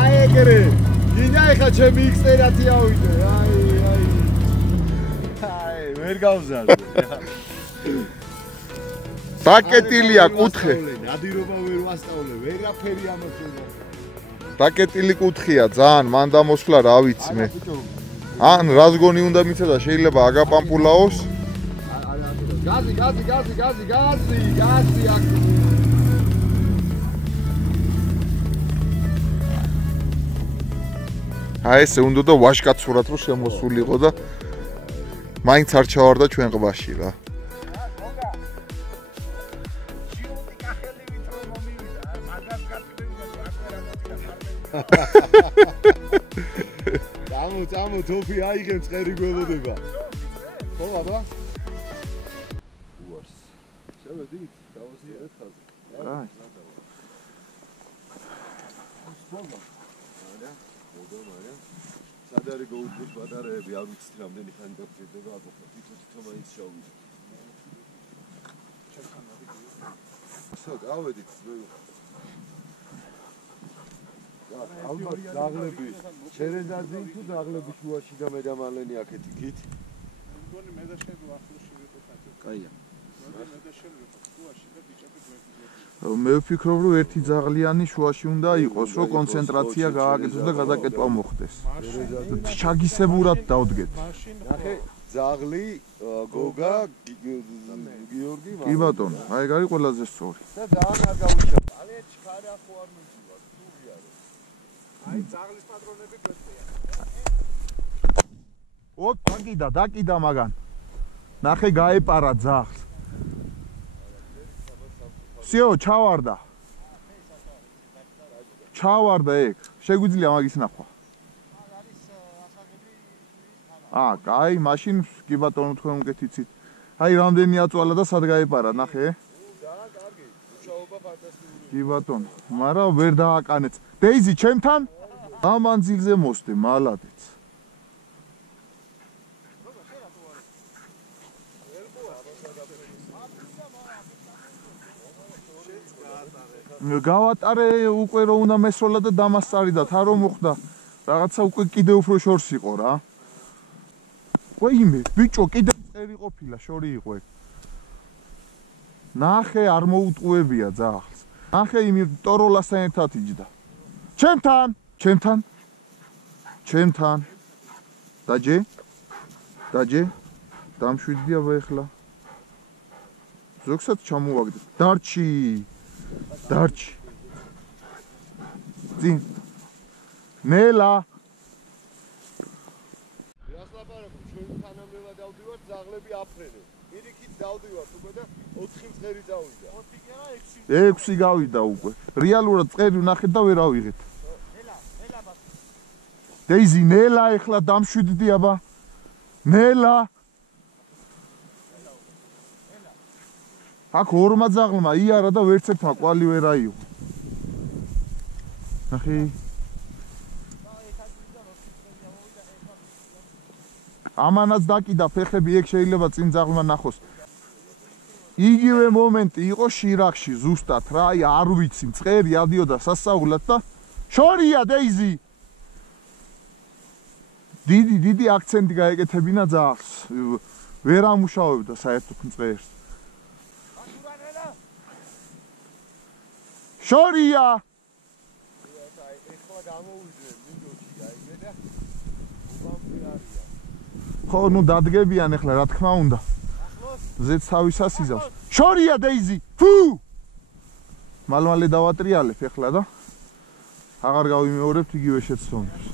აი ეგრე. გინდა ეხა ჩემი X-ტერათი ავიდე. აი, ვერ გავზარდე. დაკეტილია კუთხე. ნადირობა ვერ ვასწავლე, ვერაფერი ამოწურდა. დაკეტილი კუთხეა ძალიან, მან დამოსვლა რა ვიცი მე. ან რას გონი უნდა მიცედა, შეიძლება აგაპამპულაოს. გაზი აქ. აი ესე უნდა და ვაშკაცურად რომ შემოსულიყო და მაინც არ ჩავარდა ჩვენ ყბაში რა. წამო თოფი აიღებ წერი გველოდება. ხო აბა? უარს. შევედი, დავასი ერთხაზე. აი. სადარი გოუძებს პატარები არ ვიცით რამდენი ხანი დაგჭირდება აკოფა თვითონ მაინც შავი. ასო გავედით. ალბათ დაღლები შერენდაძე თუ დაღლები შუაში და მე და მალენი აქეთ იქით. მგონი მე და შენ ახლოში ვიყოთ აქეთ. კაია. მე და შენ ვიყოთ შუაში და ბიჭები გვერდზე. მე ვფიქრობ რომ ერთი ძაღლიანი შუაში უნდა იყოს რომ კონცენტრაცია გააკეთოს და გადაკეთვა მოხდეს. ჩაგისებურად დავდგეთ. ნახე ძაღლი გოგა გიორგი კი ბატონო, აი ეგ არის ყველაზე სწორი. და ძალიან არ გავუჩა. ძალიან ჩქარა ხო არ მიჩვლა. თურია რომ. აი ძაღლის პატრონები გვეწია. ო დაკიდა მაგან. ნახე გაეპარა ძაღლს. სიო ჩავარდა ეგ შეგვიძლია მაგის ნახვა კაი მაშინ კი ბატონო თქვენ უკეთიცით აი რამდენი აწვალა და სად გაეპარა ნახე ძალიან კარგი მუშაობა ფანტასტიკური კი ბატონო მაგრამ ვერ დააკანეც დეიზი ჩემთან ამანძილზე მოსდე მალადეც გავატარე უკვე რომ უნდა მესროლა და დამასწარიდათ არ რომ მოხდა რაღაცა უკვე კიდე უფრო შორს იყო რა ვაიმე ბიჭო კიდე წერი ყოფილა შორი იყო ეგ ნახე არ მოუტყუებია ძაღლს ნახე იმ ტოროლასთან ერთად იჯდა ჩემთან დაჯე დამშვიდია ეხლა ზოგსაც ჩამოვაგდეთ დარჩი ძინ ნელა რას ლაპარაკობ ჩვენ თანამელა დავდივართ ძაღლები აფრენენ პირიქით დავდივართ უკვე და 4 მწყერი წავიდა 6 გავიდა უკვე რეალურად წერი ვნახეთ და ვერ ავიღეთ ნელა დეიზი ნელა ეხლა დამშვიდდი აბა ნელა აქ ორმა ძაღლმა იარა და ვერც ერთმა კვალი ვერ აიღო. ნახე. ამანაც დაკიდა ფეხები ეგ შეიძლება წინ ძაღლმა ნახოს. იგივე მომენტი იყო შირახში ზუსტად რა, აი არ ვიცი, მწყერი ადიოდა სასწაულად და შორია დეიზი. დიდი აქცენტი გაეკეთებინა ძაღლს. ვერ ამუშავებდა საერთოდ მწყერს. შორია ეხლა გამოვიდნენ მინდოში გაიგე და უბამპი არიან ხო ნუ დადგებიან ეხლა რა თქმა უნდა ზეც თავისას იზავს შორია დეიზი ფუ მალმალე დავატრიალებ ეხლა და აღარ გავიმეორებთ იგივე შეცდომებს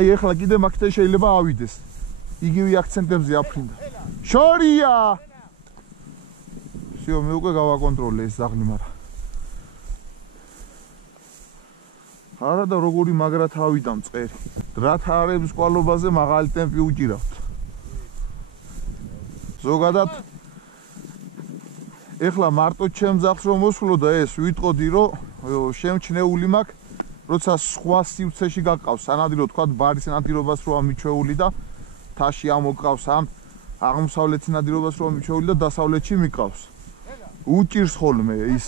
აი ეხლა კიდე მაგთან შეიძლება ავიდეს იგივე აქცენტებზე აფრინდა შორია სიო მე უკვე გავაკონტროლე ეს ძაღლი მაგრამ არა და როგორი მაგრა თავიდა მწყერი. დრათ არების კვალობაზე მაღალი ტემპი უჭირავთ. ზოგადად ეხლა მარტო ჩემ ძაღლს რომ მოსვლო და ეს ვიტყოდი რომ შემჩნეული მაქვს, როცა სხვა სივრცეში გაკავს, სანადირო თქვა ბარის ნადირობას რო ამიჩეული და თაში ამოყავს ამ აღმოსავლეთის ნადირობას რო ამიჩეული და დასავლეთში მიყავს. უჭირს ხოლმე ის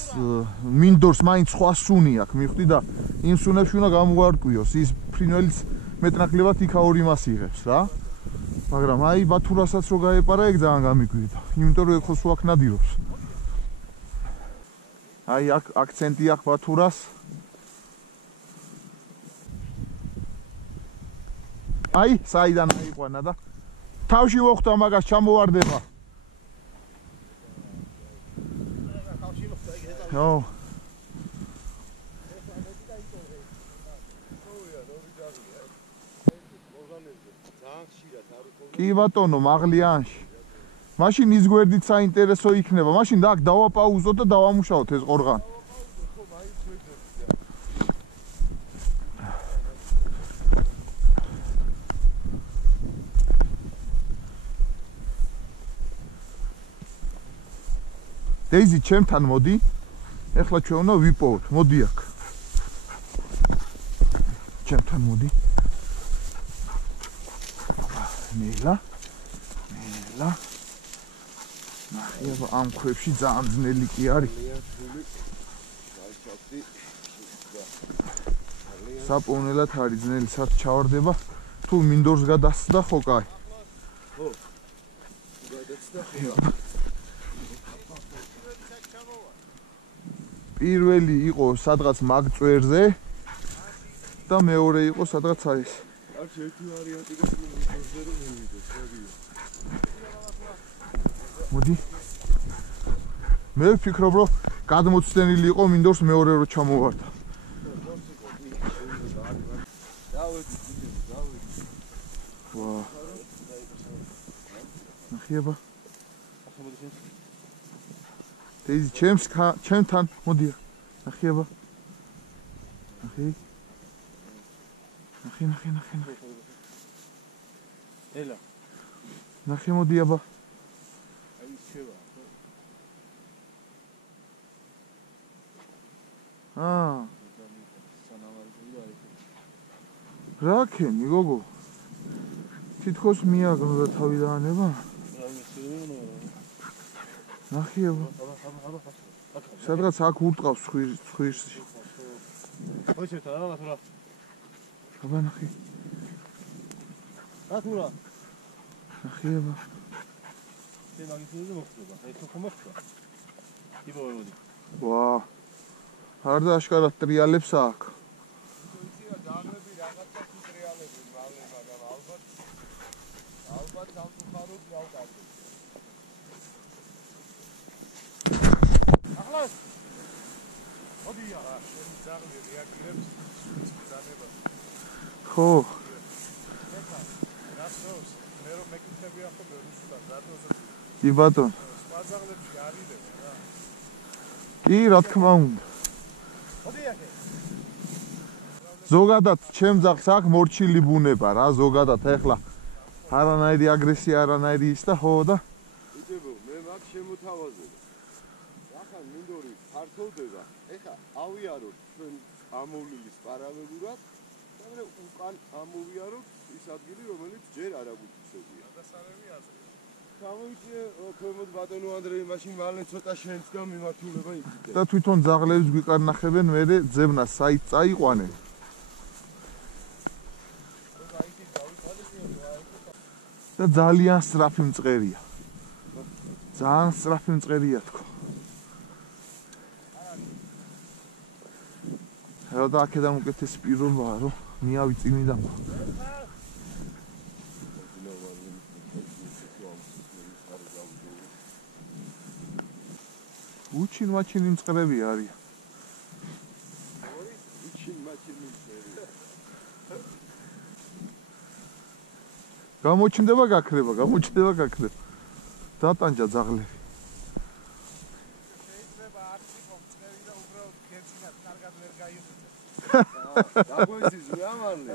მინდორს მაინც სხვა სუნი აქვს მივხვდი და იმ სუნებში უნდა გამოგვარკვიოს ის ფრინველიც მეტნაკლებად იქაური მას იღებს რა მაგრამ აი ბათურასაც რო გაეპარა ეგ ძალიან გამიგვირდა იმიტომ რომ ეგ ხო სულ აქ ნადირობს აი აქ აქცენტი აქვს ბათურას აი საიდან აიყვანა და თავში მოხვდა მაგას ჩამოვარდება ო კი ბატონო მაღლიანში მაშინ ის გვერდით საინტერესო იქნება მაშინ და აქ დავაპაუზოთ და დავამუშაოთ ეს ყორღანი დეიზი ჩემთან მოდი ეხლა ჩვენ უნდა ვიპოვოთ მოდი აქ ჩემთან მოდი ნელა ნახე ამ ქვებში ძალიან ძნელი კი არის საპოვნელად არის ძნელი სად ჩავარდება თუ მინდორს გადასცდა ხო კაი ხო გადასცდა პირველი იყო სადღაც მაგწვერზე და მეორე იყო სადღაც არის არც ერთი ვარიანტი გასული რომ მივიდოს მოდი მე ვფიქრობ რომ გადმოცდენილი იყო მინდორს მეორე რო ჩამოვარდა ვა ნახიება დეიზი ჩემთან მოდია ნახიება ნახე ელა ნახე მოდიაბა აი შევა რაკენი გოგო თითქოს მიაგნო და თავი დაანება ნახიება სადღაც აქ ურტყავს ხვირში ოჩერთა რა ლათურა აბა ნახე ლათურა ნახიება ეს მაგისზე მოხდება ეს ხო მოხდება იბოვე მოდი ვა არ და აშკარად ტრიალებს აქ იცია დააღრები რაღაცა თუ ტრიალები მალე მაგრამ ალბათ გავწუხაროთ გავკარგოთ ახლოს მოდია შენ ძაღლი რეაგირებს ზანება ხო რასოს მე რომ მეკითხები ახლა რუსულად რატოზე კი ბატონ სხვა ძაღლებში არიდნენ რა კი რა თქმა უნდა მოდია ხე ზოგადად ჩემ ძაღლს აქვს მორჩილი ბუნება რა ზოგადად ეხლა არანაირი აგრესია არანაირი ის და ხო და იტებო მე მაგ შემოთავაზებ ახლა მინდორი ფართოვდება ეხლა ავიაროთ ჩვენ ამოვლილის პარალელურად და მე უკან ამოვიაროთ ის ადგილი რომელიც ჯერ არ აგუწევია გადასარევი აზრი გამოვიჭე ქვემოთ ბატონო ანდრეი მაშინ მალე ცოტა შენც და მიმართულება იქით და თვითონ ძაღლებს გვიკარნახებენ მე ძებნას საით წაიყვანენ და ძალიან სწრაფი მწყერია ძალიან სწრაფი მწყერია თქო რა და აქედან უკეთეს პირობაა რომ მიავი წინიდან უჩინ მაჩინი მწყრები არის უჩინ მაჩინი მწყრები გამოჩნდება გაქრება დატანჯა ძაღლები შეიძლება არ იყოს მწყერი და უბრალოდ ქერცინად კარგად ვერ გაიხსნა დაგვეცის მეამარლე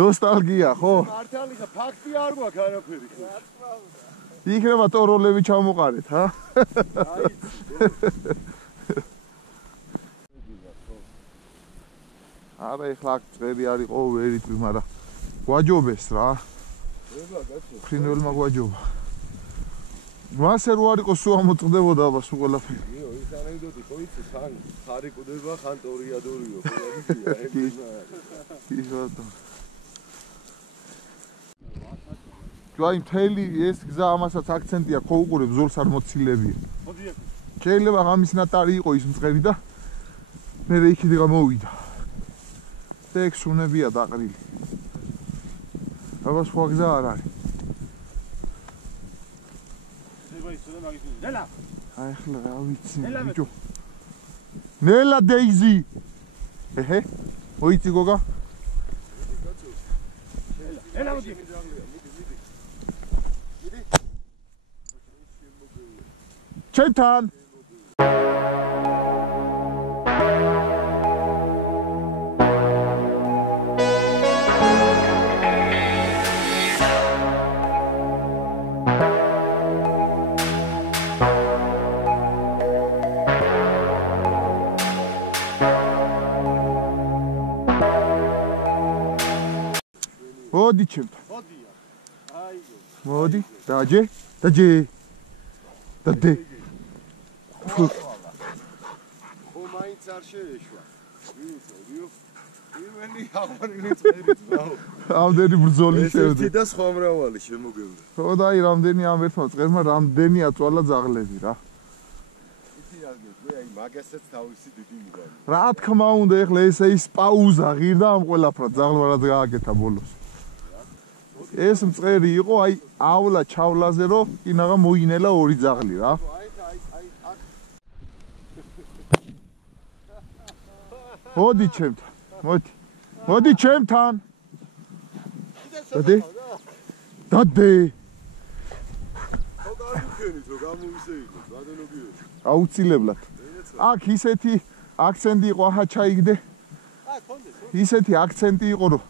ნოსტალგია ხო მართალი ხა ფაქტი არ გვაქვს არაფერი ხო იქნება ტოროლები ჩამოყარეთ ჰა არა ეხლა წვები არ იყო ვერიტვი მაგრამ გვაჯობეს რა ფრინველმა გვაჯობა მასე რო არ იყოს სულ ამოწყდებოდა აბა სულ ყველაფერი. იო, ის ანეკდოტი ხო იცი, ხან ხარი კვდება, ხან ტორიადორიო, კი ბატონო. ჯვაი მთელი ეს გზა ამასაც აქცენტია ხო უყურებ ზოლს არ მოცილებია. შეიძლება ღამის ნატარი იყო ის მწყერი და მე იქიდან მოვიდა. ეგ სუნებია დაყრილი. აბა სხვა გზა არ არის. აი ახლა რა ვიცი ბიჭო. ნელა დეიზი. ეჰე. მოიცი გოგა? ელა მოდი. ჩემთან მოდი ჩემთან. მოდია. აიგო. მოდი, დაჯე, დაჯე. დადე. ხო მაინც არ შეეშვა. ვიცოდიო. პირველი აღარილი წერიც რაო. ამდენი ბრძოლი შევდე. ესეთი და სხვა მრავალი შემოგევდა. ხო და აი რამდენი ამ ერთმა წერმა რამდენი აწვალა ძაღლები რა. იცი რა გეტყვი, აი მაგასაც თავისი დიდი მიგარი. რა თქმა უნდა ეხლა ესე ის პაუზა ღირდა ამ ყველაფრად ძაღლმა რაც გააკეთა ბოლოს. ეს მწყერი იყო აი ავლა ჩავლაზე რომ კინაღა მოინელა ორი ძაღლი რა. მოდი ჩემთან. მოდი. მოდი ჩემთან. დადე. დადე. ხო გამიქენით რომ გამოვისეიდო, გადანოგიო. აუცილებლად. აქ ისეთი აქცენტი იყო აჰა ჩაიგდე. ისეთი აქცენტი იყო რომ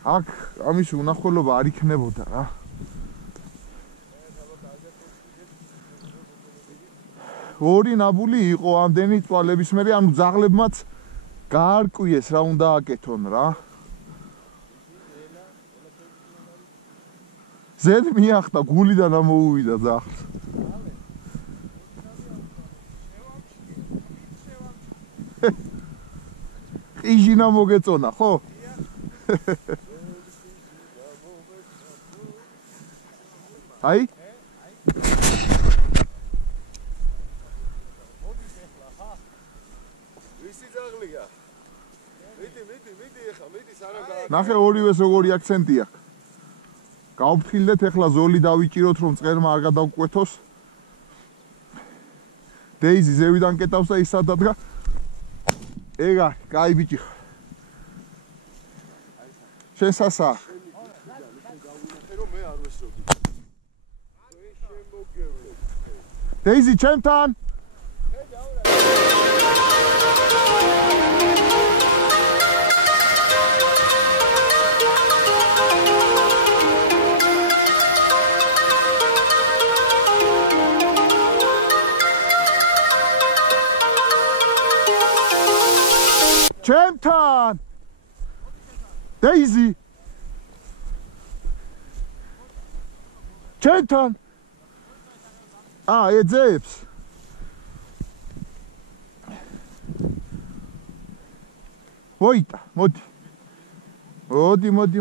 აქ ამის უნახველობა არ იქნებოდა რა. ორი ნაბული იყო ამდენი წვალების მერე, ანუ ძაღლებმაც გაარკვიეს რა უნდა აკეთონ რა. ზედ მიახტა გულიდან ამოუვიდა ძაღლს. ყიჟინა მოგეწონა ხო? აი ვისი ძაღლია? მიდი ეხა, მიდი სანამ ნახე ორივეს როგორი აქცენტი აქვს. გავფრთხილდეთ ეხლა ზოლი დავიჭიროთ რომ მწყერმა არ გადავკვეთოს. დეიზი ზევიდან კეტავს და ის სადადგა. ეგ არის, კაი ბიჭი ხარ. შენ სასა. მე არ ვესწოდი. შემოგევლე. დეიზი ჩემთან. ჩემთან. დეიზი. ჩემთან. ეძებს. მოიტა, მოდი. მოდი.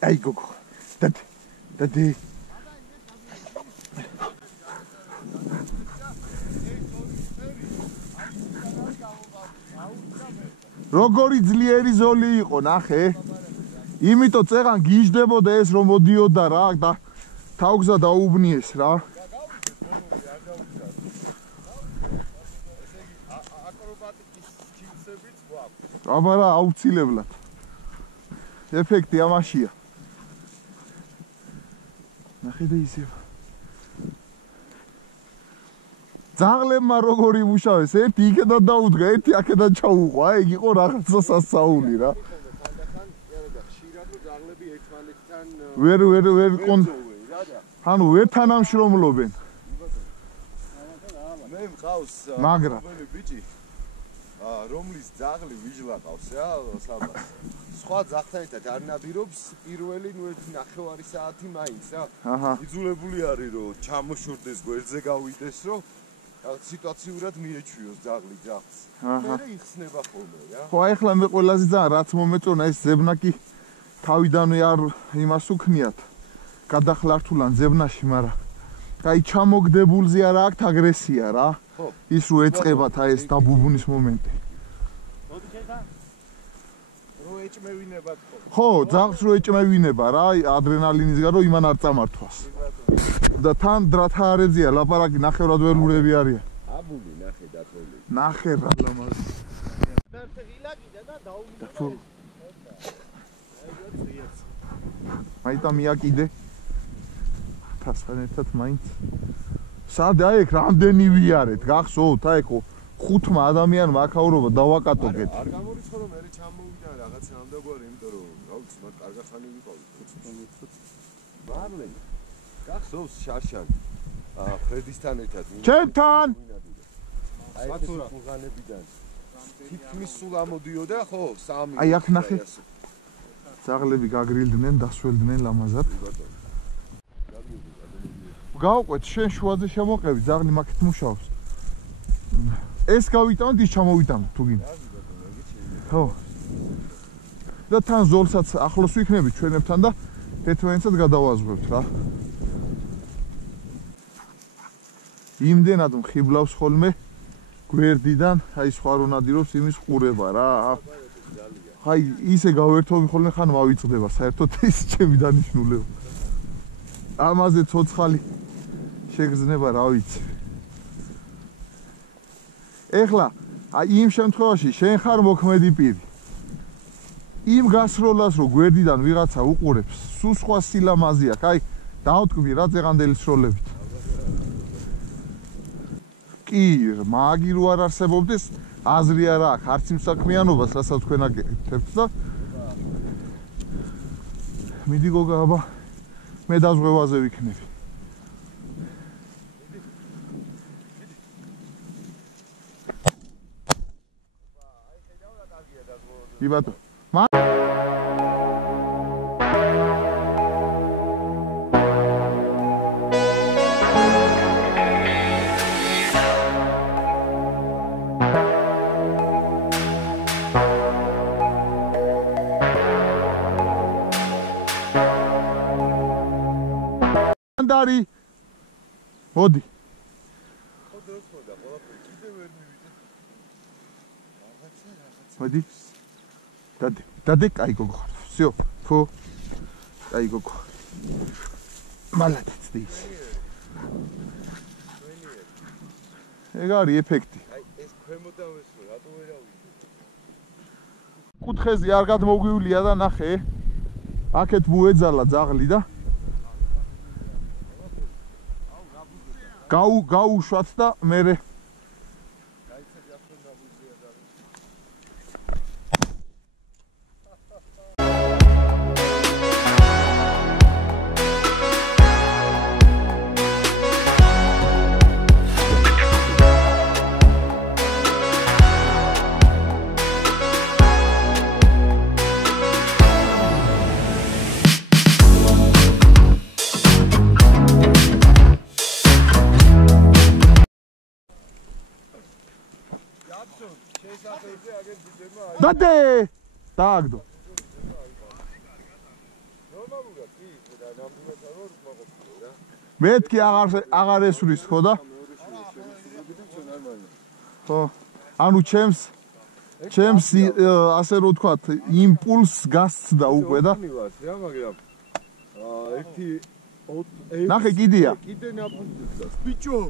კაი გოგო. დადე. როგორი ძლიერი ზოლი იყო, ნახე. იმიტომ წეღან გიждდებოდა ეს რომ მოდიოდა რა და თავგზა დაუბნიეს რა. აკრობატიკის სკილსებიც გვაქვს. აბა რა აუცილებლად. ეფექტი ამაშია. ნახე და ისევ. ძაღლებმა როგორი მუშავეს, ერთი იქედან დაუდგა, ერთი აქედან ჩაუყვა, ეგ იყო რაღაცა სასაული რა. ვერ ანუ ვერ თანამშრომლობენ. მე მყავს მაგრა ბიჭი რომლის ძაღლი ვიჟლა ყავს რა საბას სხვა ძაღლთან ერთად არ ნადირობს პირველი ნუ 1.5 საათი მაინც რა. აჰა. იძულებული არის რომ ჩამოშორდეს გვერდზე გავიდეს რომ სიტუაციურად მიეჩვიოს ძაღლი ძაღლს. მე იხსნება ხოლმე რა. ხო აი ახლა მე ყველაზე ძალიან რაც მომეწონა ეს ზებნაკი თავიდანვე არ იმას უქნიათ. გადახლართულან ზებნაში, მაგრამ აი ჩამოგდებულზე არა აქვს აგრესია რა. ხო. ის რო ეწყებათ აი ეს დაბუბნის მომენტი. რო ეჭმევინებათ ხო, ძაღლს რო ეჭმევინება რა, ადრენალინისგან რომ იმან არ წამართვას. და თან დრათაარეძია ლაპარაკი ნახევრად ველურები არიან. აბული ნახე დათოლი. ნახე რა ლამაზი. მერტე ღილაკიდა და დაუვიდა. მაიტა მიაკიდე. თასთან ერთად მაინც. სად აი ეგ რამდენი ვიარეთ, გახსოვთ აი ხო 5 ადამიანმა აქაურობა დავაკატოგეთ. არ გამორიცხო რომ მე ჩამოვიდა რაღაც ამდაგვარი, იმიტომ რომ რა ვიცი, მაგ კარგახანი ვიყავით. მარლენი. გახსოვს შარშან. ფრედისთან ერთად. ჩემთან. აი ეს ყუღანებიდან. თითქმის სულ ამოდიოდა ხო 3. აი აქ ნახე. ძაღლები გაგრილდნენ, დასველდნენ ლამაზად. გავყვეთ შენ შუაზე შემოყევი, ძაღლი მაგით მუშაობს. ეს გავიტანოთ, ის ჩამოვიტანოთ თუ გინდა. ხო. და თან ზოლსაც ახლოს ვიქნებით ჩვენებთან და ერთმანეთსაც გადავაზღვევთ რა. იმდენად მხიბლავს ხოლმე გვერდიდან, აი სხვა რო ნადირობს იმის ყურება რა. აი ისე გავერთობი ხოლმე ხან მავიწყდება საერთოდ ის ჩემი დანიშნულება. ამაზე ცოცხალი შეგრძნება რა ვიცი. ეხლა აი იმ შემთხვევაში შენ ხარ მოქმედი პირი. იმ გასროლას რო გვერდიდან ვიღაცა უყურებს, სულ სხვა სილამაზე აქვს. აი დავთქვი რა ზეღანდელი სროლებით. კი, მაგი რო არ არსებობდეს, აზრი არა აქვს არც იმ საქმიანობას, რასაც თქვენ აკეთებთ და მიდი გოგა, აბა მე დაზღვევაზე ვიქნები. კი ბატონო. ანდარი მოდი მოდი დადე კაი გოგო всё фу კაი გოგო მალადეც დის ეგ არის ეფექტი აი ეს ქვემოდან ვესვე, რატო ვერ ავიდე? კუთხეზე არ გადმოგვივლია და ნახე აქეთ მოეძალა ძაღლი და გაუშვათ და მერე დადე დააგდო მეთქი აღარ ესვრის ხო და ხო ანუ ჩემს ასე რო ვთქვათ იმპულს გასცდა უკვე და რა მაგრამ ერთი ნახე კიდია კიდე ნაპუნქტს ბიჭო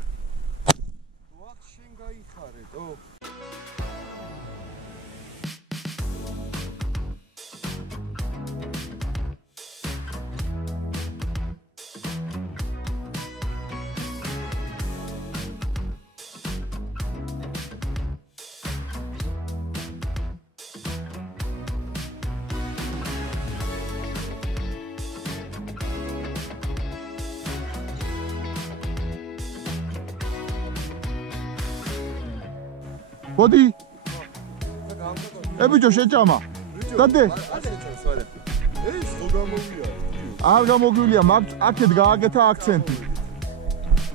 ვახ შენ გაიხარეთო მოდი ე ბიჭო შეჭამა დადე ეს ხო გამოვია. არ გამოგვილია, მაგ აქეთ გააკეთა აქცენტი.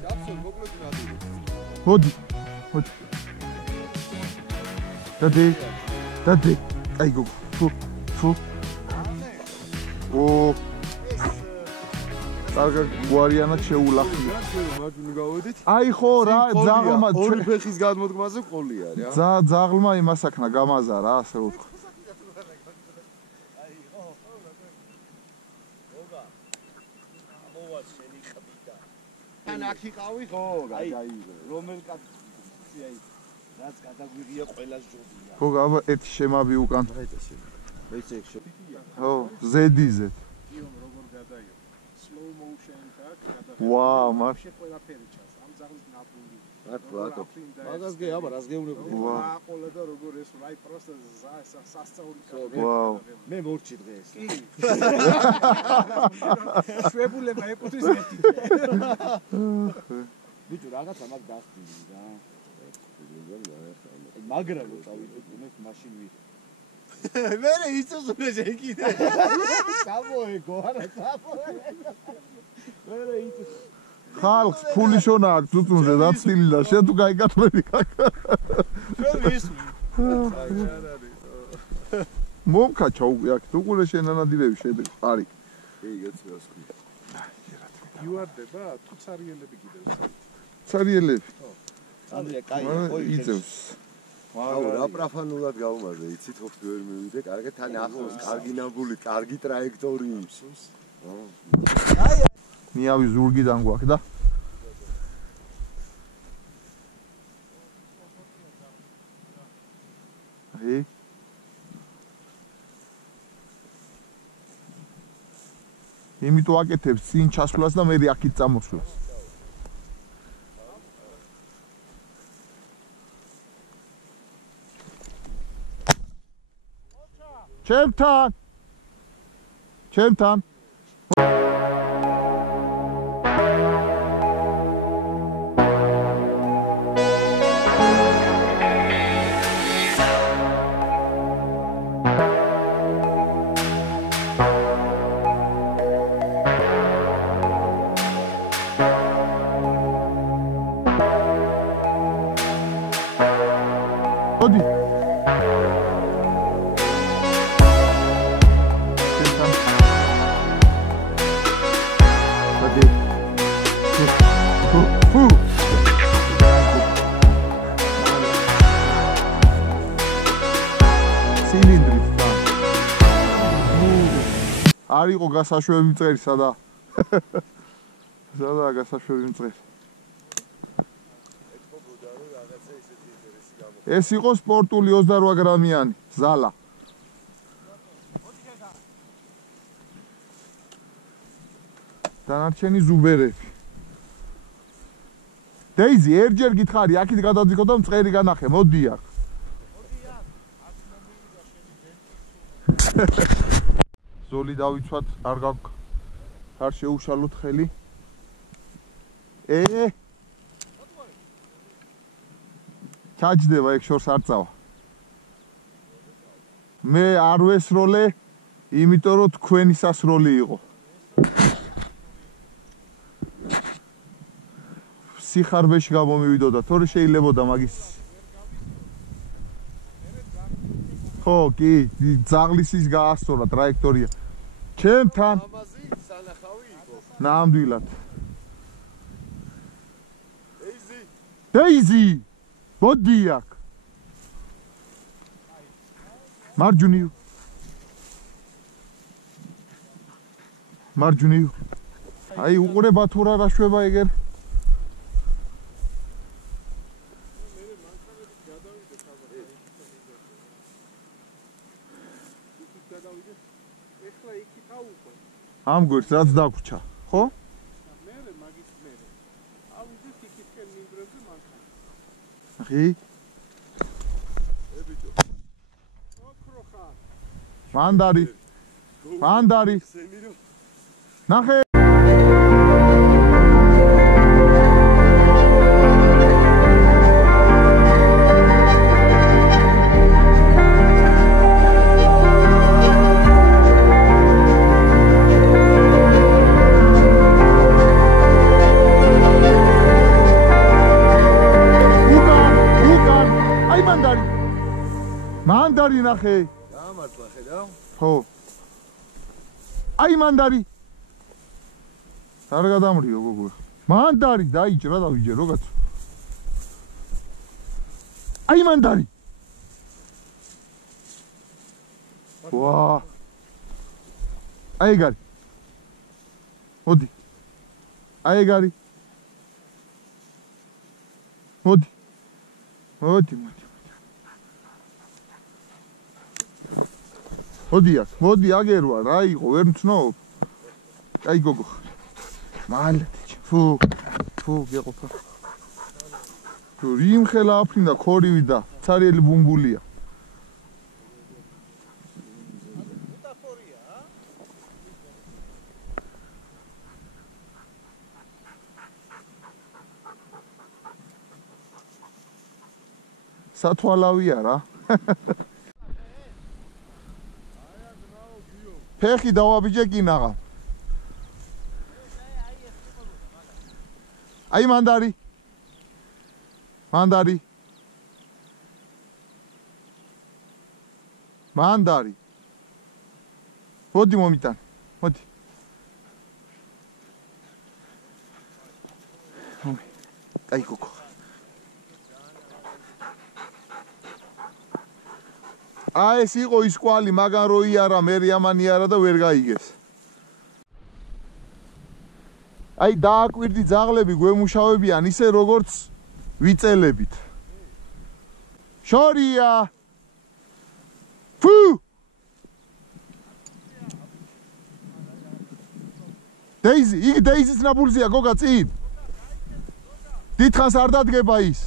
გაფსო მოკლედ ნადირი. მოდი. დადი. აი გოგო. ფუ. ო. კარგი გვარიანად შეულახია. მაგნი გავედით. აი ხო რა, ძაღლმა ორი ფეხის გადმოდგმაზე ყოლია რა. ძაღლმა იმასაკნა გამაზარა, ასე ვთქვა. ან აქ იყავი ხო? აი რომელ კაცი აი რაც გადაგვიღია ყველას ჯობია. ხო, აბა ერთი შემაბი უკან. მეც ეგ შე. ხო, ზედიზე. იომ როგორ გადაიო. slow motion თაკ გადაიო. ვაუ, მაგ ყველაფერი ჩანს. ამ ძაღლის ნაბული. რატო? მაგას გე აბა რას გეუნებოდი? რა ყოლა და როგორ ეს აი პროსტა სასწაული კაცი. ვაუ. მე მორჩი დღეს. კი. შვებულება ეკუთვნის ერთი. ბიჭო რაღაცა მაგ დასწინდი რა. მაგრა რო წავიდეთ მაშინ ვიდე. მე იცის უნდა შეკიდე. სამოეგო არა სამოეგო. მე იცის ხალხს ფული შონა აქვს უწუნზე დაცილი და შენ თუ გაიგათმები კაკა. შენ ვისმი. მომკაჩა აქ უყურე შენ ანადირები შედი. არი. კი გეცვას კი. იوارდება თუ цаრიელები კიდევ. цаრიელები. ანდრია კაი ხო იწევს. აუ რა პრაფანულად გავუმაზე იცით ხოხთ ვერ მივიდე კარგად თან ახლოს კარგი ნაბული კარგი ტრაექტორია ნიავი ზურგიდან გვაქვს და აი იმიტომ აკეთებს წინ ჩასვლას და მე აქით წამოსვლას ჩემთან მოდი არ იყო გასაშვები მწყერი სადა გასაშვები მწყერი ეს იყო სპორტული 28 გრამიანი ზალა დანარჩენი ზუბერები დეიზი ერთჯერ გითხარი აქეთ გადაძიქო და მწყერი განახე მოდი აქ ზოლი დავიცვათ არ გაქვს არ შეუშალოთ ხელი ჩაჯდება ეგ შორს არ წავა მე არ ვესროლე იმიტომ რომ თქვენი სასროლი იყო სიხარბეში გამომივიდოდა თორე შეიძლებოდა მაგის ხო კი ძაღლის ის გაასწორა ტრაექტორია ჩემთან ამაზი სანახავი იყო ნამდვილად ეიზი დეიზი მოდი აქ მარჯვნივ აი უყურება თუ რა შვება ეგერ ამ გვერდს რაც დაგვრჩა, ხო? მე მაგის მე. ავიდე ტიკიტკენ მინდრებზე მანქანა. ხი? ებიჯო. ოქროხა. მანდარი. ნახე ნახე. გამართლა ხედავ? ხო. აი მანდარი. არ გადამრიო გოგო. მანდარი დაიჭრა და ვიჯერო კაცო. აი მანდარი. ვა. აი ეგარი. მოდი. აი ეგარი. მოდი. მოდი. მოდი აქ, მოდი აგერვა, რა იყო, ვერ მცნობ. აი გოგო. მალეთ. ფუ, გეყოფა. თუ რიმ ხელა აფრინდა ქორივი და ცარიელი ბუმბულია. სათვალავია რა. ფეხი დავაბიჯე კინაღა. აი მანდარი. მანდარი. მანდარი. მოდი მომიტან. მოდი. აი გოგო. აი ეს იყო ის კვალი, მაგან რო იარა, მე ამანი არა და ვერ გაიგეს. აი დააკვირდი ძაღლები გვემუშავებიან ისე როგორც ვიწელებით. შორია. ფუ! დეიზი, იგი დეიზის ნაბულზია გოგა წინ. დიდხანს არ დადგება ის.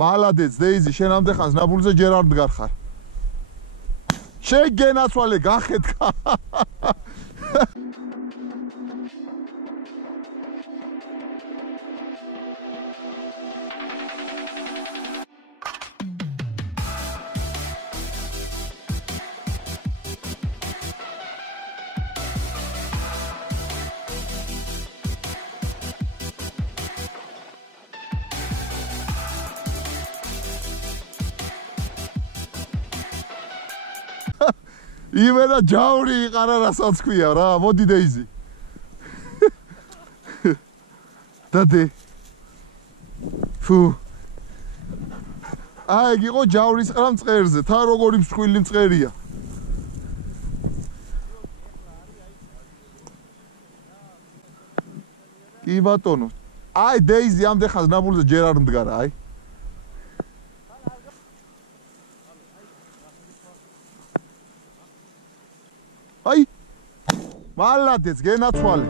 მალადეც დეიზი შენ ამდე ხანს ნაბულზე ჯერ არ მდგარ ხარ. შეგენაცვალე გახეთქა. იმენა ჯაური იყარა რასაც ქვია რა, მოდი დეიზი. დადე. ფუ. აი იყო ჯავრის ყრა მწყერზე, თა როგორი მსხვილი მწყერია. კი ბატონო. აი დეიზი ამდე ხანს ნაბულზე ჯერ არ მდგარა, აი. აი მალადეც გენაცვალე.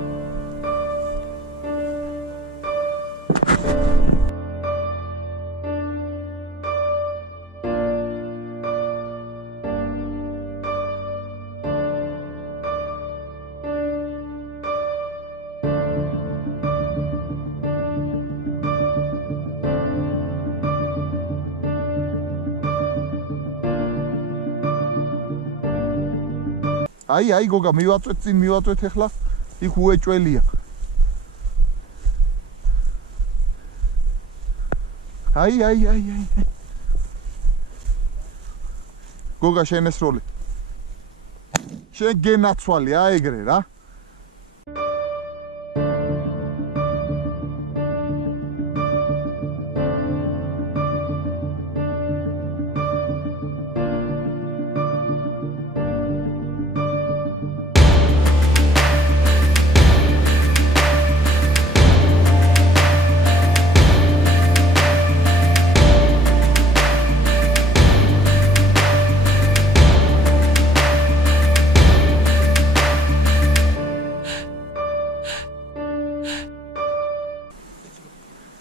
აი გოგა მივაწვეთ წინ მივაწვეთ ახლა იქ უეჭველია. აი გოგა შენ ეს როლი შენ გენაცვალე აი ეგრე რა.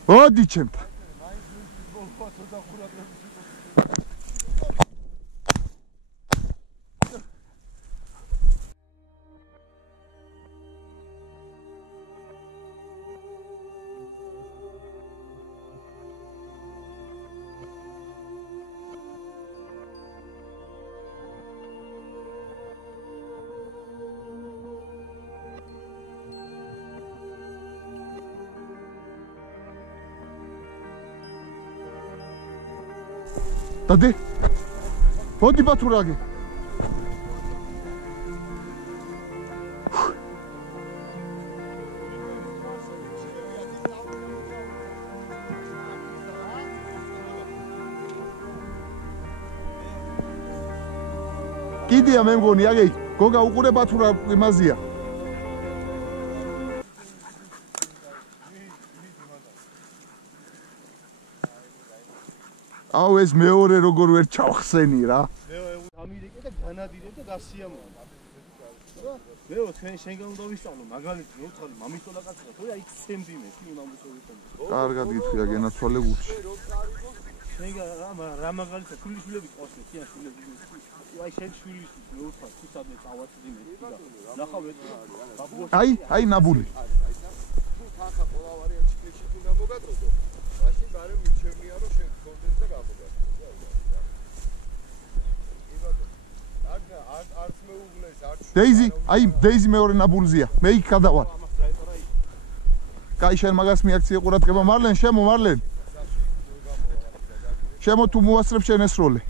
მოდი ჩემთან. დადე. მოდი ბათურაგე. კიდია მე მგონი აგე გოგა უყურე ბათურა იმაზია. აუ ეს მეორე როგორ ვერ ჩავხსენი რა. ამირეკე და განადირე და გასიამო. მეო შენგან უნდა ვისწავლო მაგალითად მეუთხარი მამიწოლა კაცრა თუ აი ცემდი მე უნდა მოსოვიტანო. კარგად გითხრია გენაცვალე გულში. შენგან რა მაგალითად შვილიშვილები ყოსე თიან შვილები. აი შენ შვილის მეუთხარი თვითადმე წავაწდი მე და ნახავ ეტყვა. აი ნაბული. თუ ხახა ყველა ვარიანტი ჩიქში უნდა მოგაწოდო. მაშინ გარე მიჩემია რომ შენ კონდეს და გამოგაწოდო. არც მეუღლეს არც დეიზი, აი დეიზი მეორე ნაბულზია. მე იქ გადავალ. კაი შენ მაგას მიაქციე ყურადღება მარლენ, შემო მარლენ. შემო თუ მოასწრებ შენ ეს როლი.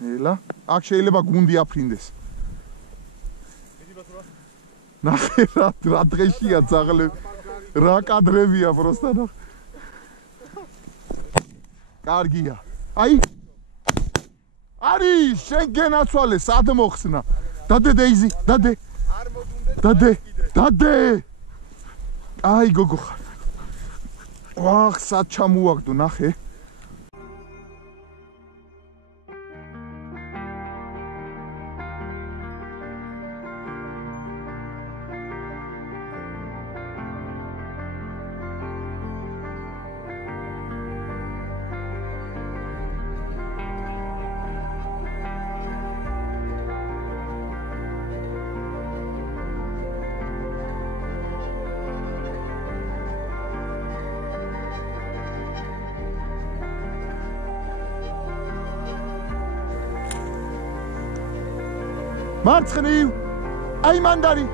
ელა, აქ შეიძლება გუნდი აფრინდეს. ნახე რა დღეშია ძაღლები. რა კადრებია პროსტა. კარგია. აი. არის, შენ გენაცვალე, სად მოხსნა? დადე დეიზი, დადე. არ მოგუნდეთ დადე. დადე. აი გოგო ხარ. ვახ, სად ჩამოაგდო, ნახე. მარცხნივ აი მანდარი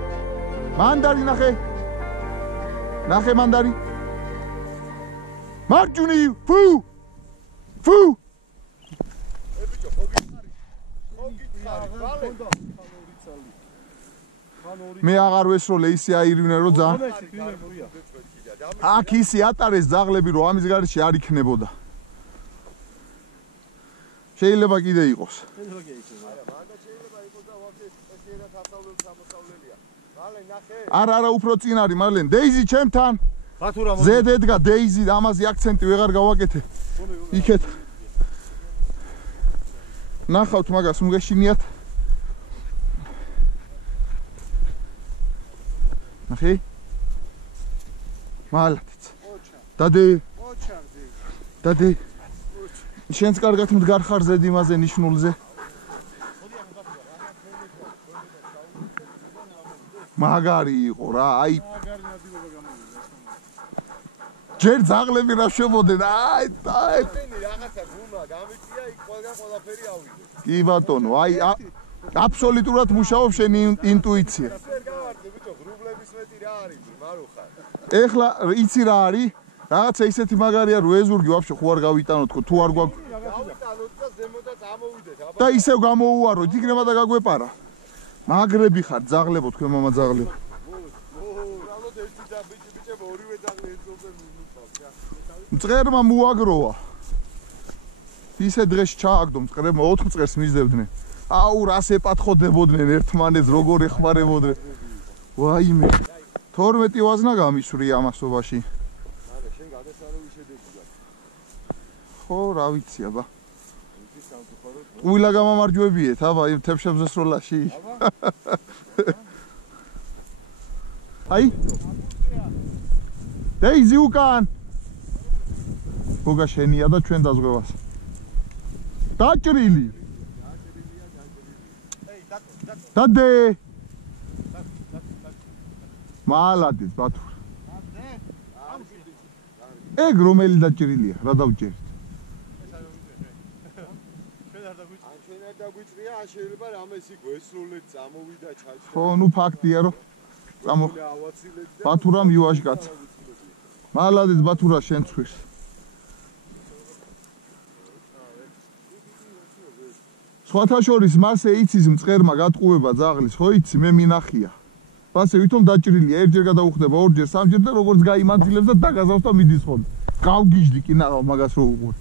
ნახე მანდარი მარჯვნივ ფუ ბიჭო ხო გითხარი ბალე მე აღარ ვესროლე ისე აირივნე რომ ძა აქ ისე ატარეს ძაღლები რომ ამის გარშე არ იქნებოდა შეიძლება კიდე იყოს არა უფრო წინ არის მარლენ დეიზი ჩემთან ზედ ედგა დეიზი ამაზე აქცენტი ვეღარ გავაკეთე იქეთ ნახავთ მაგას მგეშინიათ ნახე მალათიც დადე შენც კარგად მდგარ ხარ ზედ იმაზე ნიშნულზე მაგარი იყო რა აი ჯერ ძაღლები რა შემოდნენ აი რაღაცა გუმა გამიწია იქ ყველაფერი ავიდე კი ბატონო აი აბსოლუტურად მუშაობს შენი ინტუიცია ვერ გავარდე ბიჭო ღრუბლების მეტი რა არის მარუხარ ეხლა იცი რა არის რაღაცა ისეთი მაგარია რომ ეზურგი ვაფშე ხო არ გავიტანოთ ხო თუ არ გვაქვს გავიტანოთ და ზემოდაც ამოვიდეთ აბა და ისევ გამოუვაროთ იქნება და გაგვეპარა მაგრები ხარ ძაღლებო თქვენ მამა ძაღლებო უბრალოდ ერთი და ბიჭებო ორივე ძაღლი ეძულზე მიწავს მწყერმა მოაგროვა ისე დღეს ჩააგდო მწყერმა 4 წელს მისდევდნენ აუ რას ეპათხოდებოდნენ ერთმანეთს როგორ ეხმარებოდნენ ვაიმე 12 ვაზნა გამისვრია ამასობაში არა შენ გადასარავი შედეგია ხო რა ვიცი აბა უილა გამამარჯვებიეთ აბა იმ თებშებზე სროლაში აი დეიზი უკან გოგა შენია და ჩვენ დაზღვევას დაჭრილი დადე მალადეთ ბათურ ეგ რომელი დაჭრილია რა დავჭერთ ჩვენ არ დაგვიწრია ან შეიძლება რამეს იქ ვესროლეთ წამოვიდა ჩაჭდა ხო ნუ ფაქტია რომ ბათურამ იუაშ კაც. მალადეთ ბათურა შენ ცვირს. სხვათა შორის მასე იცის მწყერმა გატყუება ძაღლის, ხო იცი, მე მინახია. მასე ვითომ დაჭრილია, ერთჯერ გადაუხდება, ორჯერ, სამჯერ და როგორც გაიმანძილებს და დაგაზავს და მიდის ხოლმე. გავგიჟდი კი ნახავ მაგას რო უყურ.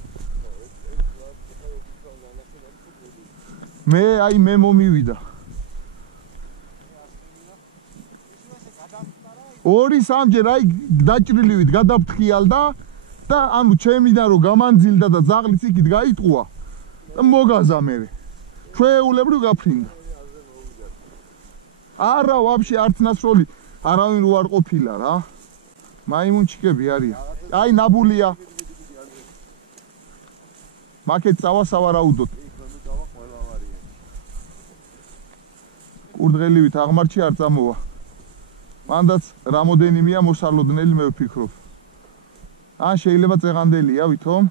მე მომივიდა. 2-3ჯერ აი დაჭრილივით გადაფრთხიალდა და ანუ ჩემიდან რო გამანძილდა და ძაღლიც იქით გაიტყუა და მოგაზა მე. ჩვეულებრივ გაფრინდა. არა, ვაფშე არც ნასროლი არავინ რო არ ყოფილა რა. მაიმუნჩიკები არიან. აი ნაბულია. მაკეთ წავასავარაუდოთ. კურდღელივით აღმარჩი არ წამოვა. მანდაც რამოდენიმეა მოსალოდნელი მე ვფიქრობ. ან შეიძლება წეღანდელია ვითომ?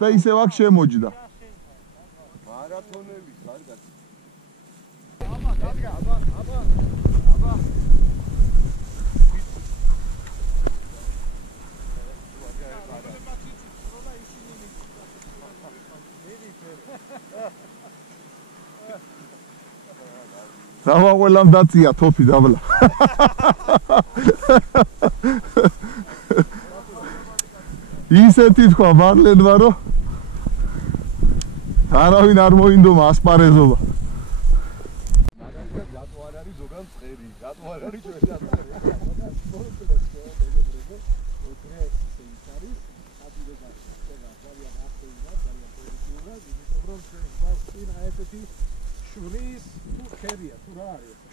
და ისევ აქ შემოჯდა. მარათონელი კარგად. Rama ყველამ დაწია თოფი დაბლა. ისეთი თქვა მარლენმა რომ არავინ არ მოინდომა ასპარეზობა. რატო არ არის ზოგან წერი? რატო არ არის ჩვენ წერი?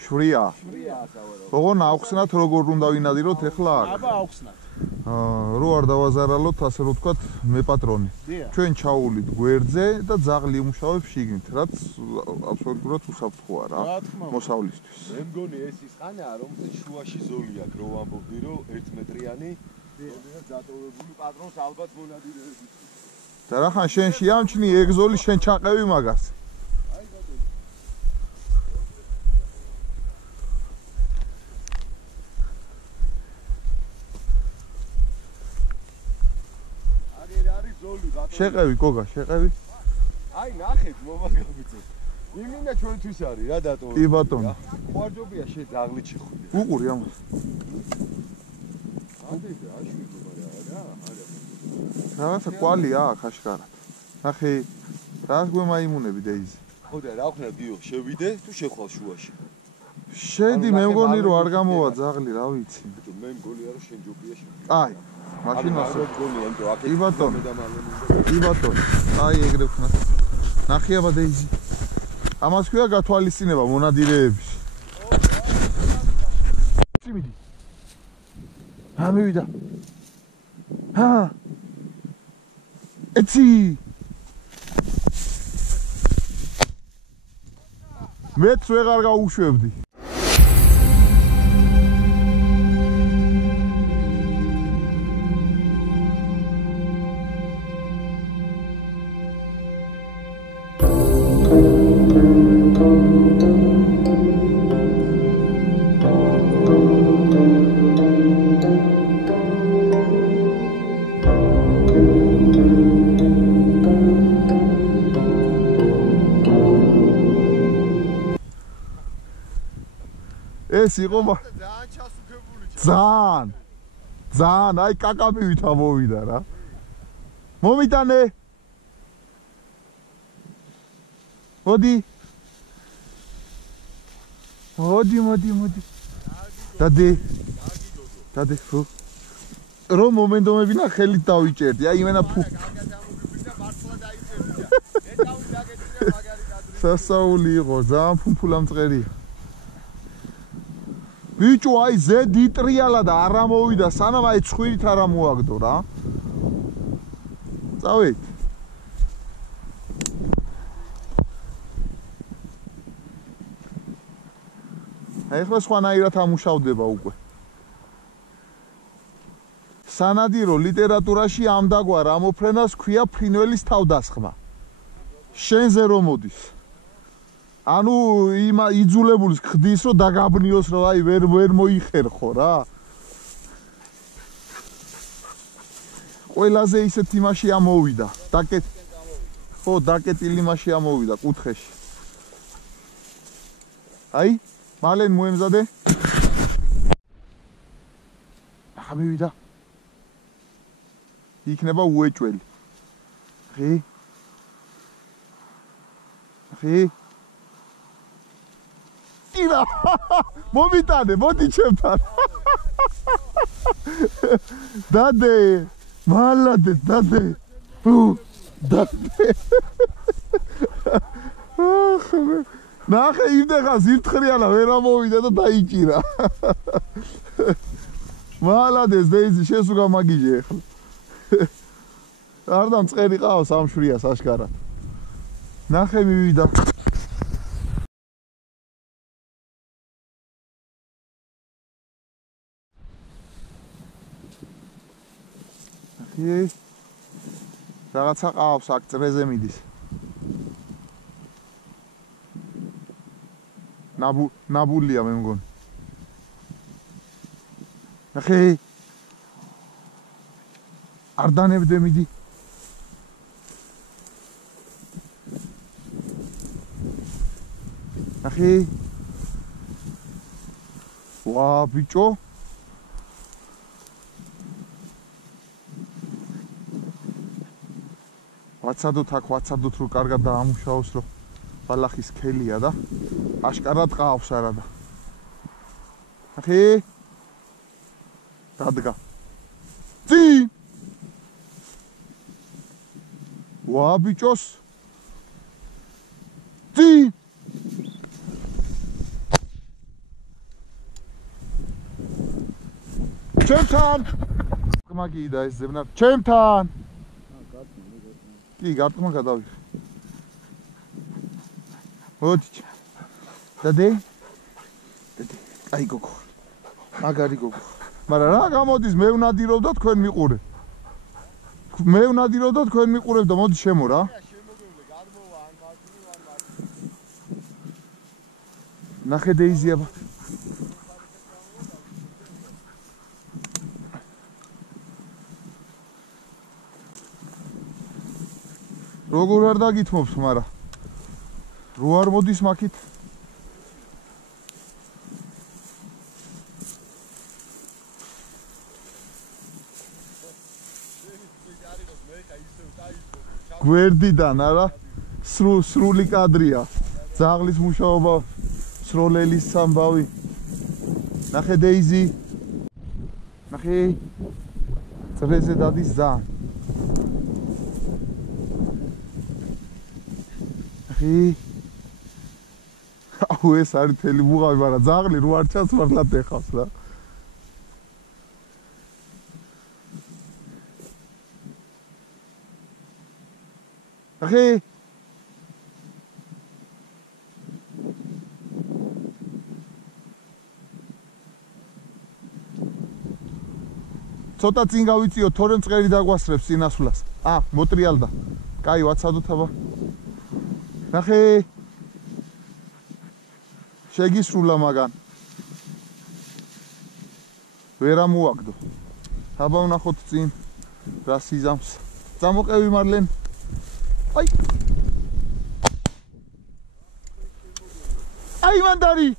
შვრია. ოღონ აუხსნათ როგორ უნდა ვინადიროთ ეხლა აქ. აბა აუხსნათ. რო არ დავაზარალოთ ასე რომ თქვა მე პატრონი. ჩვენ ჩაულით გვერდზე და ძაღლი უმუშავებს შიგნით, რაც აბსოლუტურად უსაფრთხოა რა. მოსავლისთვის. მე მგონი ეს ის ხანაა, რომელსაც შუაში ზოლი აქვს, რო ვამბობდი, რომ 1 მეტრიანი ზოლია დატოვებული პატრონს ალბათ მონადირეები. და რა ხან შენ შეამჩნი ეგ ზოლი შენ ჩაყევი მაგას. შეყევი გოგა, შეყევი. აი ნახეთ მომაგაბიცო. იმინდა ჩვენთვის არის რა დატოვებული. კი ბატონო. ხوارჯობია შე ძაღლიჩი ხვიდე. უყური ამას. ამდენზე აშვიდო რა. რაღაცა კვალია აქ აშკარად. ნახე, რას გვემაიმუნები დეიზი. ხო და რა ხნა დიო, შევიდე თუ შეხვალ შუაში. შედი მე მგონი რომ არ გამოვა ძაღლი, რა ვიცი. მე მგონია რომ შენ ჯობია შე. აი, მაშინაც მგონია იმიტომ აქ კი ბატონო. კი ბატონო. აი ეგრე ვქნა. ნახე აბა დეიზი. ამას ქვია გათვალისწინება მონადირეების. წიმიდი. ამივიდა. ჰა. ეცი. მეც ვეღარ გაუშვებდი. ეს იყო ძალიან ჩასუქებული ძალიან აი კაკაბივით ამოვიდა რა მომიტანე მოდი დადი ფუ რომ მომენტომებინა ხელით დავიჭერდი აი იმენა ფუ სასაული იყო ძალიან ფუმფულა მწყერია ბიჭო აი ზედ იტრიალა და არ ამოვიდა სანამ აი ცხვირით არ ამოაგდო რა წავით აი ახლა სხვანაირად ამუშავდება უკვე სანადირო ლიტერატურაში ამ დაგვარ ამოფრენას ქვია ფრინველის თავდასხმა. შენზე რომ მოდის. ანუ იძულებულს ხდის რომ დაგაბნიოს რომ აი ვერ მოიხერხო რა. ყველაზე ისეთ იმაში ამოვიდა. ხო, დაკეტილი იმაში ამოვიდა კუთხეში. აი, მალენ მოემზადე. ახლა მივიდა. იქნება უეჭველი. ხი? ტირა! მომიტანე, მოდი ჩემთან. დადე! მალადე, დადე! დადე! ნახე, იმდეხა ზიფთხრიანა ვერ ამოვიდა და დაიჭირა. მალადეს, დეიზი, შენს უკვე მაგიჟე ახლა. არ დამწყერი ყავს ამ შვრიას აშკარად. ნახე მივიდა. ნახე. რაღაცა ყავს აქ წრეზე მიდის. ნაბულია მე მგონი. ნახე. არ დანებდე მიდი. ნახე. ვა ბიჭო. ვაცადოთ რომ კარგად დაამუშავოს რომ ბალახის ქელია და აშკარად ყავს არადა. ნახე. დადგა. წი. ვა ბიჭოს. წი. ჩემთან. მაგიდა ეს ზებნა. ჩემთან. კი, გარტყმა გადავიხე. მოდი. დადე. აი გოგო. მაგარი გოგო. მაგრამ რა გამოდის მე ვნადირობ და თქვენ მიყურე. მე ვნადირობ და თქვენ მიყურებ და მოდი შემო რა. შემოგევლე, გადმოვა ან მარტივი ან მარტივი. ნახე დეიზია. როგორ არ დაგითმობს, მაგრამ რო არ მოდის მაქით. გვერდიდან არა, სრული კადრია. ძაღლის მუშაობა, სროლელის სამბავი. ნახე დეიზი. ნახე. წრეზე დადის ზა. აუ ეს არის თელი ბუღავი, მაგრამ ძაღლი რო არ ჩანს მართლაც ეხავს რა. ახი ცოტა წინ გავიწიო, თორემ წყერი დაგვასრებს წინასვლას. მოტრიალდა. კაი, ვაცადოთ აბა. ნახე. შეგისრულა მაგან. ვერ ამოაგდო. აბა ვნახოთ წინ რა სიზამს. წამოყევი მარლენ. აი. აი მანდარი.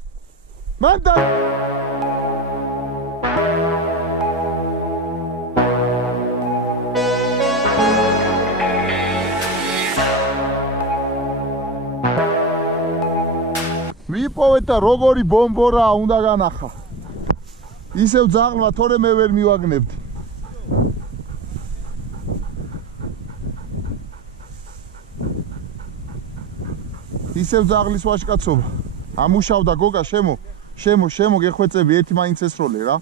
მიპოვეთ და როგორი ბომბორა უნდა განახა. ისევ ძაღლმა თორე მე ვერ მივაგნებდი. ისევ ძაღლის ვაჟკაცობა. ამუშავდა გოგა, შემო გეხვეწები ერთი მაინც ესროლე რა.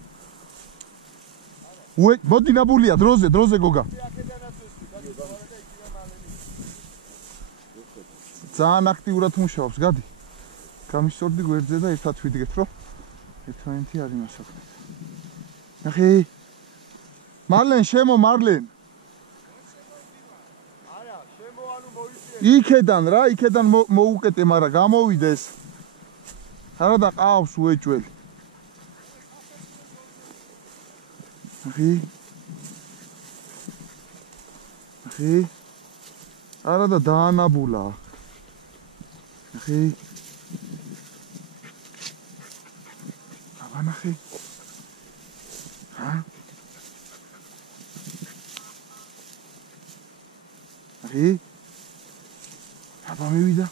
მოდი ნაბულია დროზე გოგა. ძალიან აქტიურად მუშაობს, გადი. გამისწორდი გვერდზე და ერთად ვიდგეთ, რომ ერთმანეთი არ იმასაკნეთ. ნახე. მარლენ შემო მარლენ არა შემო ანუ მოიწიე იქედან რა იქედან მოუკეტე მაგრამ გამოვიდეს არა და ყავს უეჭველი ხი არა და დაანაბულა ხი აბანახი ხი აბა მივიდა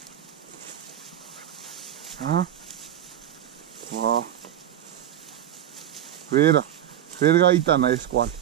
ვა ვერ გაიტანა ეს კვალი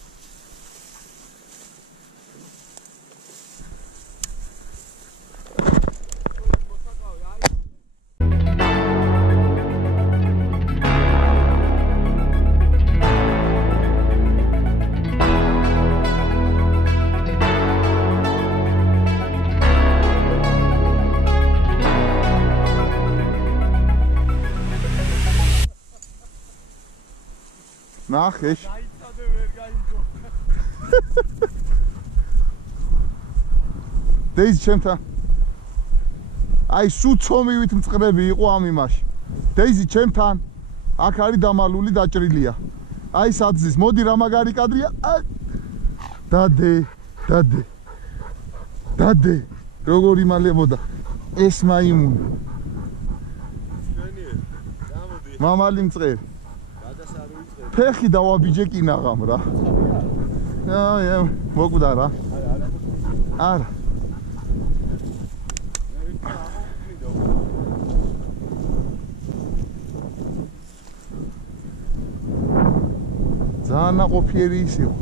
ნახეშ გაიწადე ვერ გაიგო დეიზი ჩემთან აი სუ ცომივით მწყრები იყო ამ იმაში დეიზი ჩემთან აქ არის დამალული დაჭრილია აი საძის მოდი რა მაგარი კადრია დადე როგორ იმალებოდა ეს მაიმუნი ჩვენიერ გამოდი მამალი მწყერი გადასარუიწყე ფეხი დავაბიჯე კინაღამ რა მოკვდა რა არა ძალიან ნაყოფიერი ის იყო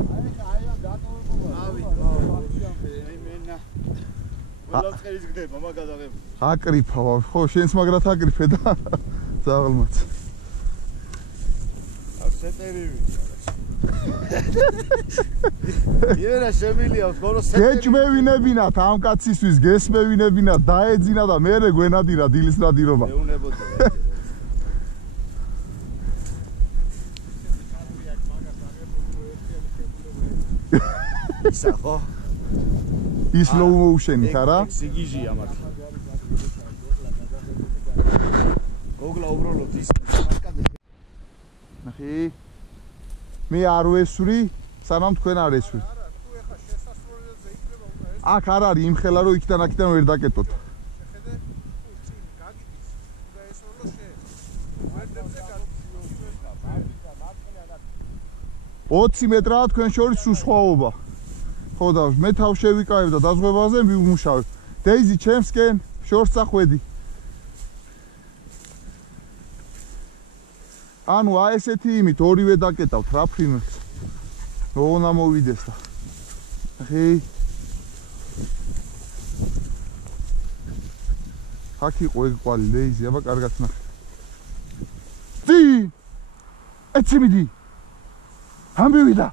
ველაწყერის გდება მაგადაღები აკრიფა ხო შენს მაგრად აკრიფე და ზაღლმაც სეტერივი იერა შემილია გორო სეტერი გეჭმევინებინათ ამ კაცისთვის გესმევინებინათ დაეძინა და მერე გვენადირა დილის ნადირობა ეუნებოდა ისა ხო ის slow motion-ი ხარა სიგიჟია მართლა გოგლა უბრალოდ ის ნახე მე არ ვესვრი სანამ თქვენ არ ესვრი არა თუ ეხა შესასრულზე იქნება უნდა ეს აქ არ არის იმხელა რომ იქიდან აქიდან ვერ დაკეტოთ შეხედე თუ წინ გაგიდის და ესროლო შე ვერდებზე გაგიდის 20 მეტრაა თქვენ შორის სუსხვაობა ხო და მე თავ შევიკავებ და დაზღვევაზე მივმუშავებ დეიზი ჩემსკენ შორს წახვედი ანუ აი ესეთი იმით ორივე დაკეტავთ რა ფრინველს როგორ მოვიდეს და ხი აქ იყო ეგ კვალი დეიზი აბა კარგად ნახე დი ეცი მიდი ამბივიდა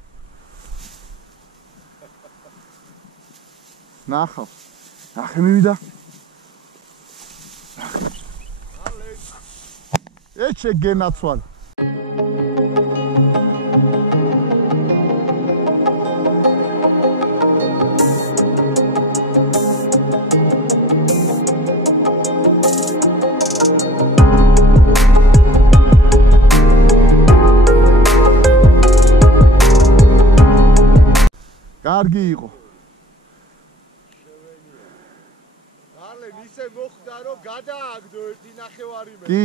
ნახავ ნახე მივიდა ეჩე გენაცვალ კარგი იყო არლენ ისე მოხდა რომ გადააგდო ერთი ნახევარი მე კი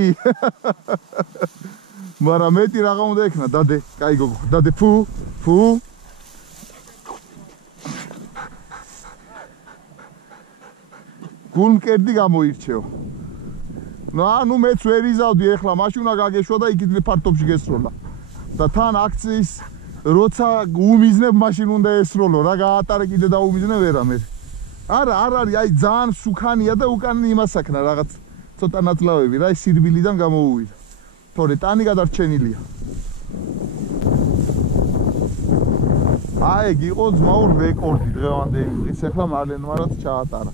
მაგრამ მეტი რაღა უნდა ექნა დადე კაი გოგო დადე ფუ გულმკერდი გამოირჩეო ანუ მეც ვერ იზავდი ეხლა მაშინ უნდა გაგეშვა და იქით ფარტოფში გესროლა და თან აქციის როცა უმიზნებ მაშინ უნდა ესროლო რა გაატარე კიდე და უმიზნე ვერა მე არა არ არის აი ძალიან სუქანია და უკან იმას აქნა რაღაც ცოტა ნაწლავები რა ის სირბილიდან გამოუვიდა თორე ტანი გადარჩენილია აი იყო ძმაურ რეკორდი დღევანდელი დღის ახლა მარლენმარად ჩაატარა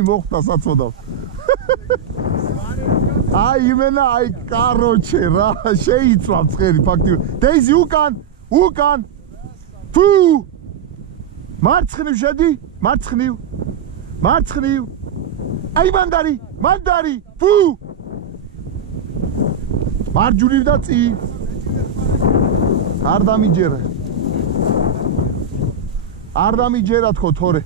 მგელი მოხდა საწოდავ. აი იმენა აი კაროჩე რა შეიწვა მწყერი ფაქტიურად. დეიზი უკან. ფუ! მარცხნივ შედი, მარცხნივ. აი მანდარი, ფუ! მარჯვნივ და წინ. არ დამიჯერა თქო თორე.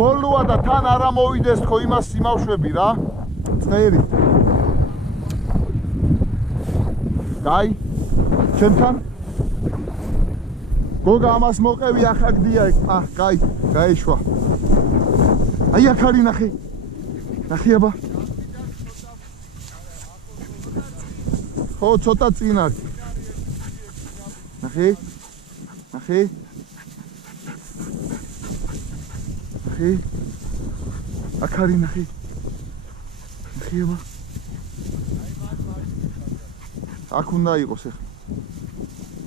ბოლოა და თან არ ამოვიდეს თქო იმას სიმავშვები რა. წერი. კაი. ჩემთან. გოგა ამას მოყევი ახაგდია ეგ. კაი, გაეშვა. აი აქ არის ნახე. ნახე აბა. ხო, ცოტა წინ არის. ნახე. აქ არის ნახე. ნახე აბა. აქ უნდა იყოს ახლა.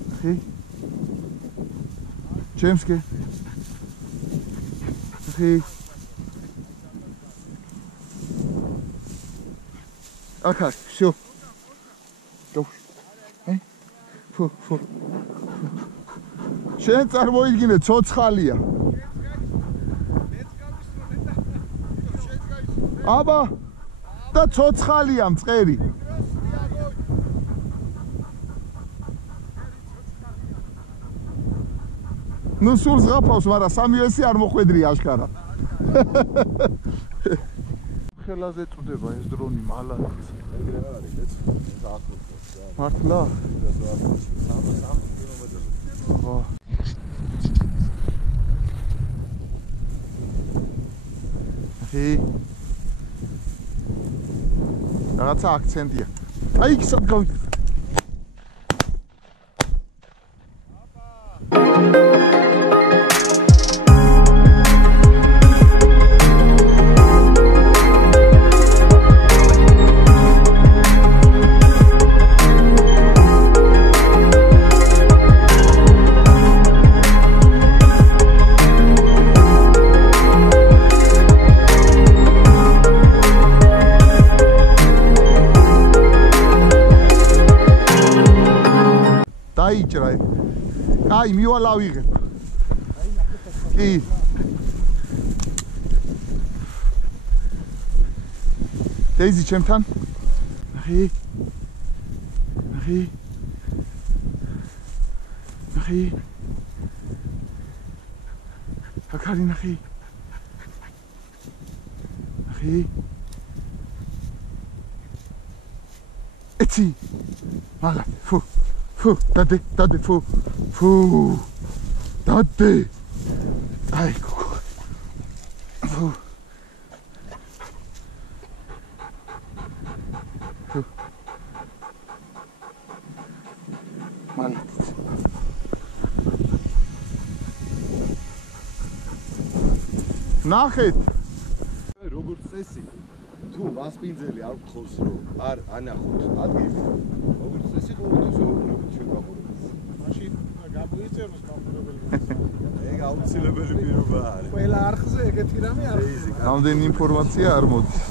ნახე. ჩემსკე. ნახე. აქ არის, всё. ფუ. შენ წარმოიდგინე ცოცხალია. აბა და ცოცხალია მწყერი. ნუ სულ ზღაფავს, მაგრამ სამივესი არ მოხვედრია აშკარა. ხელაზე წვდება ეს დრონი მალად. ეგრე არის, ეს ახლოს. მართლა? ხო. რაღაცა აქცენტია. აი იქ სად გავიქ. აი მივალ ავიღებ. კი. დეიზი ჩემთან. ნახე. აქ არის ნახე. ეთი. მაგა. ფუ. დადე, ფუ. დადე. აი გოგო. ფუ. მან. ნახეთ. როგორც წესი, თუ მასპინძელი არ გთხოვს რომ არ ანახოთ ადგილი, როგორც წესი ყოველთვის ეუბნებით ჩვენ გამორებას. მაშინ გამოიწეროს გამორებელს. ეგ აუცილებელი პირობა არის. ყველა არხზე ეგეთი რამე არ არის. რამდენი ინფორმაცია არ მოდის.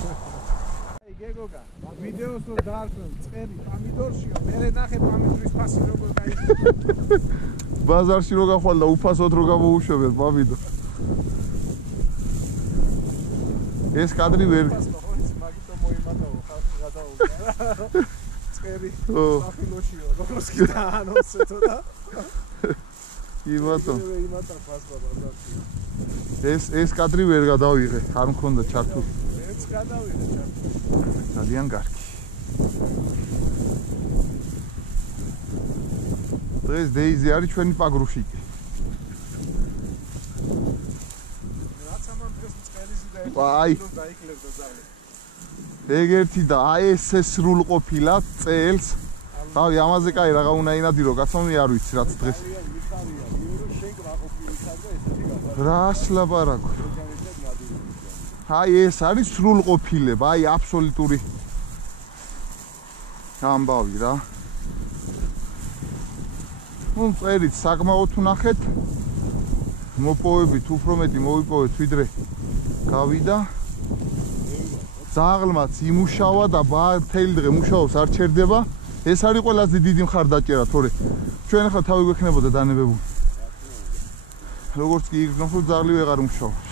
აი გეგოგა, ვიდეოს რო დაარქვენ წერი პამიდორშიო, მე ნახე პამიდორის ფასი როგორ გაიგო. ბაზარში რო გახვალ და უფასოდ რო გამოუშვებენ პამიდორ. ეს კადრი ვერ მაგითო მოიმატაო ხალხი გადაუგა. წერი საფილოშიო, როგორც კი დაანონსეთო და კი ბატონ. იმატა ფასვა ბაზარში. ეს კადრი ვერ გადავიღე, არ მქონდა ჩართული. მეც გადავიღე ჩართული. ძალიან კარგი. დღეს დეიზი არის ჩვენი პაგრუშიკი. აი დაიკლევდა ზაღლი. ეგერთი და აი ესე სრულყოფილა წელს. თავი ამაზე კაი რაღა უნდა ინადირო, კაცომი არ ვიცი რაც დღეს. რას ლაპარაკო? აი ეს არის სრულყოფილება, აი აბსოლუტური ამბავი რა. ნუ წერით საკმაოდ ვნახეთ. მოპოვებით, უფრო მეტი მოვიპოვეთ, ვიდრე გავიდა. ზაღლმაც იმუშავა და მთელი დღე მუშაობს, არ ჩერდება. ეს არის ყველაზე დიდი მხარდაჭერა, თორე ჩვენ ახლა თავი გვექნებოდა დანებებული. როგორც კი იგრძნობს, რომ ზაღლი ვეღარ მუშაობს.